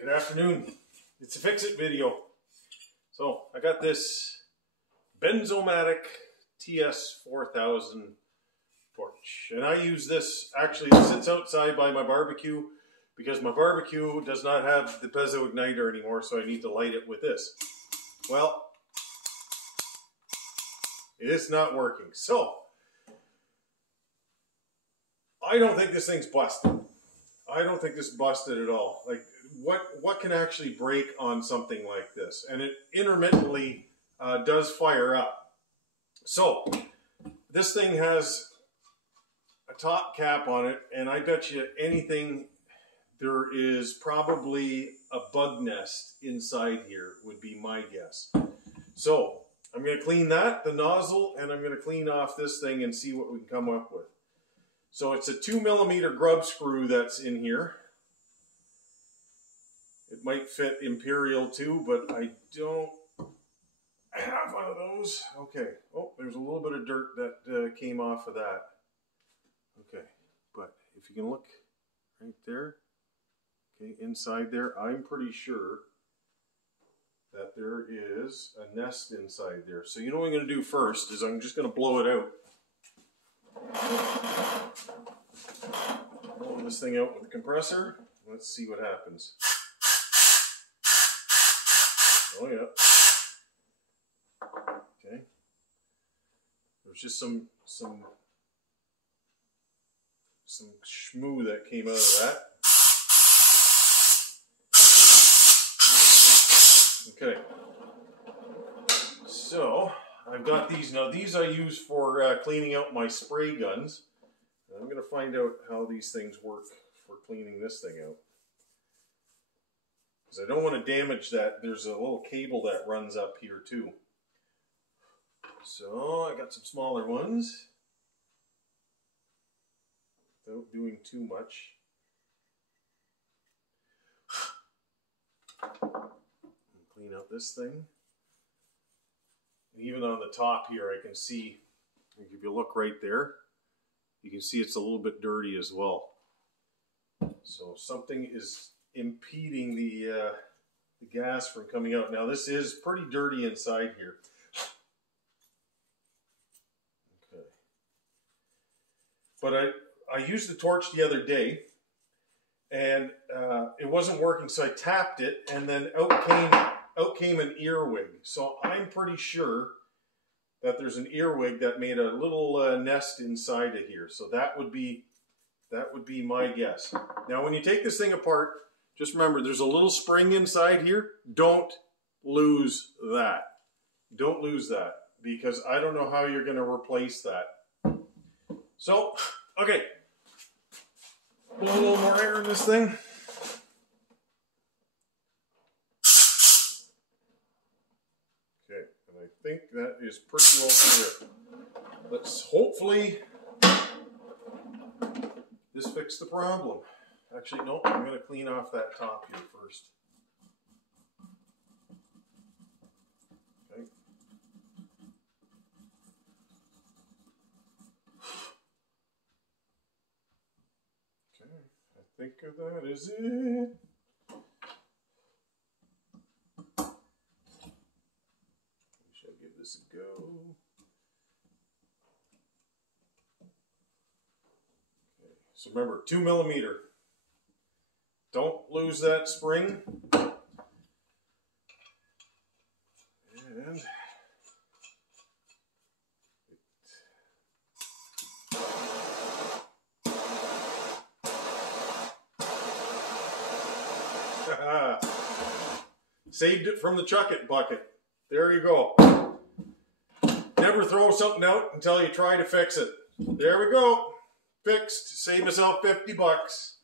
Good afternoon. It's a fix-it video. So I got this bernzOMatic ts4000 torch, and I use this. Actually, it sits outside by my barbecue because my barbecue does not have the piezo igniter anymore, so I need to light it with this. Well, it is not working. So I don't think this thing's busted. I don't think this is busted at all. Like, what can actually break on something like this? And it intermittently does fire up. So this thing has a top cap on it, and I bet you anything there is probably a bug nest inside here would be my guess. So I'm going to clean that, the nozzle, and I'm going to clean off this thing and see what we can come up with. So it's a 2mm grub screw that's in here. It might fit Imperial too, but I don't have one of those. Okay. Oh, there's a little bit of dirt that came off of that. Okay. But if you can look right there, okay, inside there, I'm pretty sure that there is a nest inside there. So you know what I'm going to do first is I'm just going to blow it out. Blow this thing out with the compressor. Let's see what happens. Oh yeah. Okay. There's just some schmoo that came out of that. Okay. So I've got these now. These I use for cleaning out my spray guns. I'm going to find out how these things work for cleaning this thing out. Because I don't want to damage that. There's a little cable that runs up here too. So I got some smaller ones. Without doing too much. Clean out this thing. And even on the top here I can see, if you look right there, you can see it's a little bit dirty as well. So something is impeding the gas from coming out. Now this is pretty dirty inside here. Okay. But I used the torch the other day and it wasn't working, so I tapped it and then out came an earwig. So I'm pretty sure that there's an earwig that made a little nest inside of here. So that would be my guess. Now when you take this thing apart, just remember there's a little spring inside here. Don't lose that. Don't lose that, because I don't know how you're going to replace that. So, okay. Blow a little more air in this thing. Okay, and I think that is pretty well clear. Let's hopefully this fix the problem. Actually, no, I'm going to clean off that top here first. Okay. Okay, I think that is it. Shall I give this a go? Okay, so remember, 2mm. Don't lose that spring. And saved it from the chuck it bucket. There you go. Never throw something out until you try to fix it. There we go. Fixed. Save yourself $50.